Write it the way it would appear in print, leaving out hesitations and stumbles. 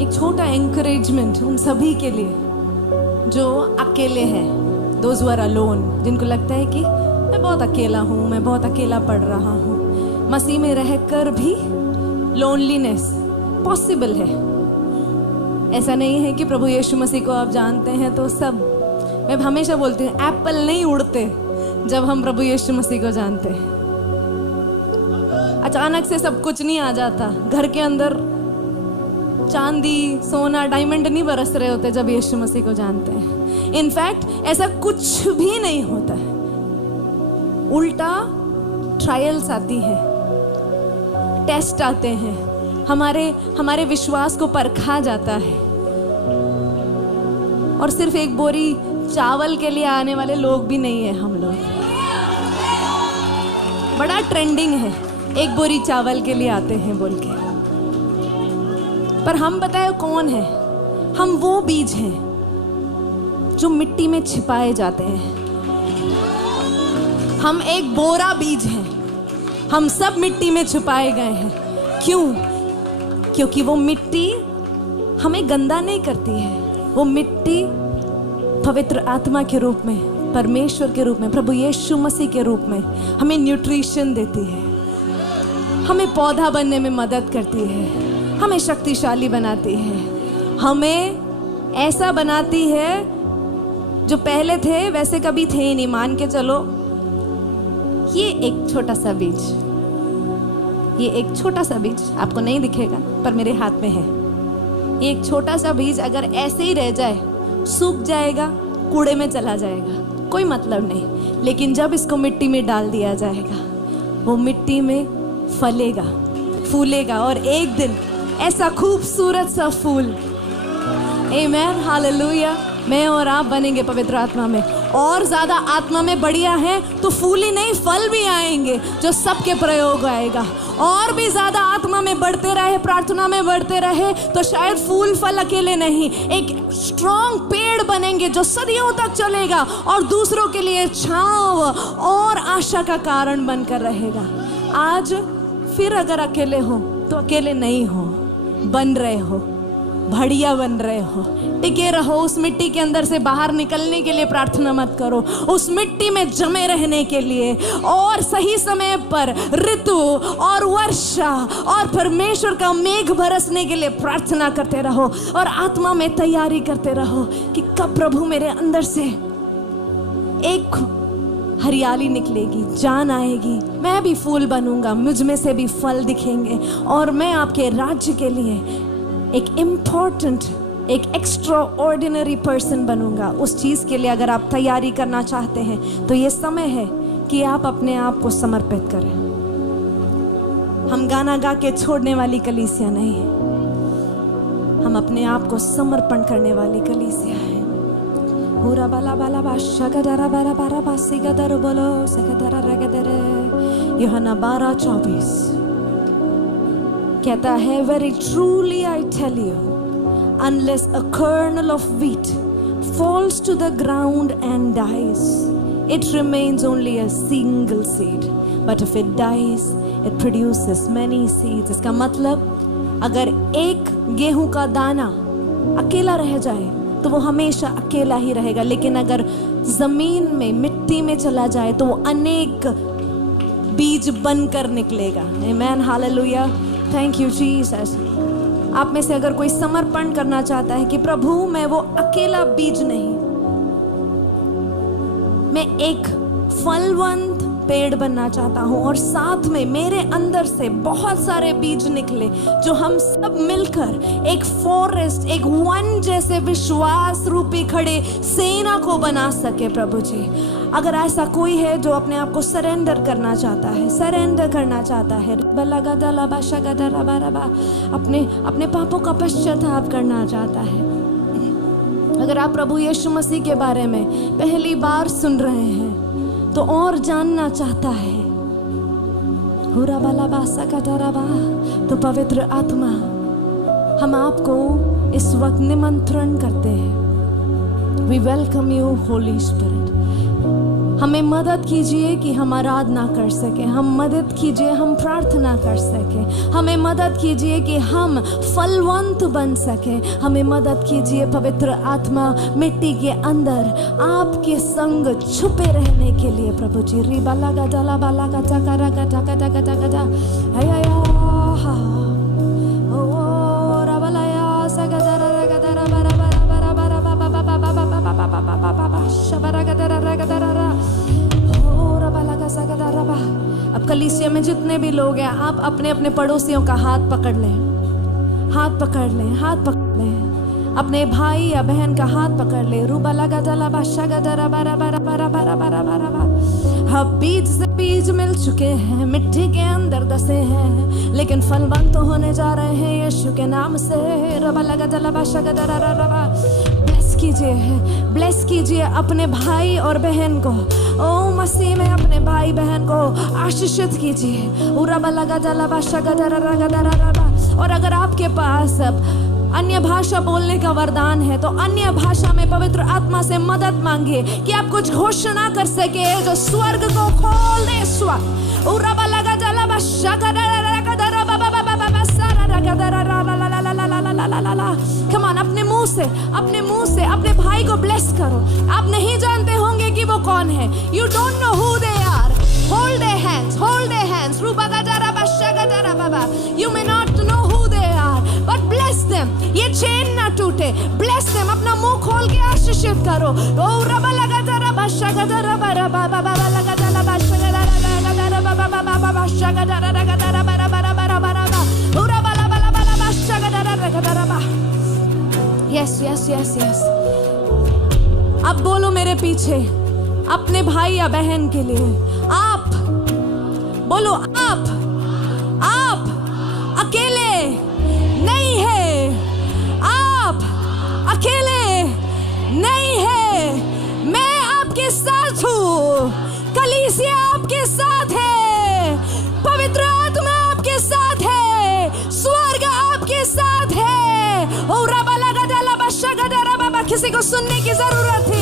एक छोटा एंकरेजमेंट उन सभी के लिए जो अकेले हैं, दोज हू आर अलोन, जिनको लगता है कि मैं बहुत अकेला हूँ, मैं बहुत अकेला पड़ रहा हूँ। मसीह में रहकर भी लोनलीनेस पॉसिबल है। ऐसा नहीं है कि प्रभु यीशु मसीह को आप जानते हैं तो सब, मैं हमेशा बोलती हूँ एप्पल नहीं उड़ते जब हम प्रभु यीशु मसीह को जानते हैं। अचानक से सब कुछ नहीं आ जाता, घर के अंदर चांदी सोना डायमंड नहीं बरस रहे होते जब यीशु मसीह को जानते हैं। इनफैक्ट ऐसा कुछ भी नहीं होता है, उल्टा ट्रायल्स आती हैं, टेस्ट आते हैं, हमारे विश्वास को परखा जाता है। और सिर्फ एक बोरी चावल के लिए आने वाले लोग भी नहीं है हम लोग। बड़ा ट्रेंडिंग है एक बोरी चावल के लिए आते हैं बोल के, पर हम बताए कौन है? हम वो बीज हैं जो मिट्टी में छिपाए जाते हैं। हम एक बोरा बीज हैं, हम सब मिट्टी में छुपाए गए हैं। क्यों? क्योंकि वो मिट्टी हमें गंदा नहीं करती है। वो मिट्टी पवित्र आत्मा के रूप में, परमेश्वर के रूप में, प्रभु यीशु मसीह के रूप में हमें न्यूट्रिशन देती है, हमें पौधा बनने में मदद करती है, हमें शक्तिशाली बनाती है, हमें ऐसा बनाती है जो पहले थे वैसे कभी थे ही नहीं। मान के चलो ये एक छोटा सा बीज, ये एक छोटा सा बीज आपको नहीं दिखेगा पर मेरे हाथ में है। ये एक छोटा सा बीज अगर ऐसे ही रह जाए, सूख जाएगा, कूड़े में चला जाएगा, कोई मतलब नहीं। लेकिन जब इसको मिट्टी में डाल दिया जाएगा, वो मिट्टी में फलेगा, फूलेगा और एक दिन ऐसा खूबसूरत सा फूल, आमेन, हालेलुया, मैं और आप बनेंगे पवित्र आत्मा में। और ज़्यादा आत्मा में बढ़िया है तो फूल ही नहीं फल भी आएंगे जो सबके प्रयोग आएगा। और भी ज़्यादा आत्मा में बढ़ते रहे, प्रार्थना में बढ़ते रहे तो शायद फूल फल अकेले नहीं, एक स्ट्रॉन्ग पेड़ बनेंगे जो सदियों तक चलेगा और दूसरों के लिए छांव और आशा का कारण बनकर रहेगा। आज फिर अगर अकेले हो तो अकेले नहीं हो, बन रहे हो, बढ़िया बन रहे हो, टिके रहो। उस मिट्टी के अंदर से बाहर निकलने के लिए प्रार्थना मत करो, उस मिट्टी में जमे रहने के लिए और सही समय पर ऋतु और वर्षा और परमेश्वर का मेघ बरसने के लिए प्रार्थना करते रहो और आत्मा में तैयारी करते रहो कि कब प्रभु मेरे अंदर से एक हरियाली निकलेगी, जान आएगी, मैं भी फूल बनूंगा, मुझ में से भी फल दिखेंगे और मैं आपके राज्य के लिए एक इम्पॉर्टेंट, एक एक्स्ट्रा ऑर्डिनरी पर्सन बनूंगा। उस चीज़ के लिए अगर आप तैयारी करना चाहते हैं तो ये समय है कि आप अपने आप को समर्पित करें। हम गाना गा के छोड़ने वाली कलीसिया नहीं है, हम अपने आप को समर्पण करने वाली कलीसिया है। पूरा बाला बाला बाशा गदरा बारा बारा बासी गदर बोलो से गदरा रगदरे। यूहन्ना 12:24 कहता है, very truly I tell you, unless a kernel of wheat falls to the ground and dies, it remains only a single seed, but if it dies, it produces many seeds. इसका मतलब अगर एक गेहूं का दाना अकेला रह जाए तो वो हमेशा अकेला ही रहेगा, लेकिन अगर जमीन में, मिट्टी में चला जाए तो वो अनेक बीज बनकर निकलेगा। आमेन, हालेलुया, थैंक यू जीसस। आप में से अगर कोई समर्पण करना चाहता है कि प्रभु मैं वो अकेला बीज नहीं, मैं एक फलवंत पेड़ बनना चाहता हूँ और साथ में मेरे अंदर से बहुत सारे बीज निकले जो हम सब मिलकर एक फॉरेस्ट, एक वन जैसे विश्वास रूपी खड़े सेना को बना सके। प्रभु जी, अगर ऐसा कोई है जो अपने आप को सरेंडर करना चाहता है, सरेंडर करना चाहता है, अपने पापों का पश्चाताप करना चाहता है, अगर आप प्रभु यीशु मसीह के बारे में पहली बार सुन रहे हैं तो और जानना चाहता है, तो पवित्र आत्मा हम आपको इस वक्त निमंत्रण करते हैं। We welcome you Holy Spirit. हमें मदद कीजिए कि हम आराधना कर सके, हम मदद कीजिए हम प्रार्थना कर सके, हमें मदद कीजिए कि हम फलवंत बन सके, हमें मदद कीजिए पवित्र आत्मा मिट्टी के अंदर आपके संग छुपे रहने के लिए प्रभु जी। रिबा लगा जला बाला का चकरा का टका टका टका टका अब कलीसिया में जितने भी लोग हैं, आप अपने अपने पड़ोसियों का हाथ पकड़ लें, हाथ पकड़ लें, हाथ पकड़ लें, अपने भाई या बहन का हाथ पकड़ ले। रूबा लगा जला बाशा गदरा बारा बारा बारा बारा बारा बारा बारा। अब बीज से बीज मिल चुके हैं, मिट्टी के अंदर दसे हैं, लेकिन फलवंत तो होने जा रहे हैं यीशु के नाम से। रबा लगा जला बाशा गदरा रबा। ब्लेस कीजिए अपने भाई और बहन को, ओ मसीह में अपने भाई बहन को आशीषित कीजिए। और अगर आपके पास अन्य भाषा बोलने का वरदान है तो अन्य भाषा में पवित्र आत्मा से मदद मांगिए कि आप कुछ घोषणा कर सके जो स्वर्ग को खोल दे। Come on, अपने मुंह से अपने भाई को ब्लेस करो। आप नहीं जानते होंगे कि वो कौन है। You don't know who they are. Hold their hands, hold their hands. You may not know who they are, but bless them. ये चेन ना टूटे। Bless them. अपना मुंह खोल के आशीषित करो। Yes, yes, yes, yes. अब बोलो मेरे पीछे अपने भाई या बहन के लिए। आप बोलो, आप अकेले नहीं है, आप अकेले नहीं है, मैं आपके साथ हूँ। कलीसिया आपके साथ है, पवित्र आत्मा आपके साथ है, स्वर्ग आपके साथ है। किसी को सुनने की जरूरत है।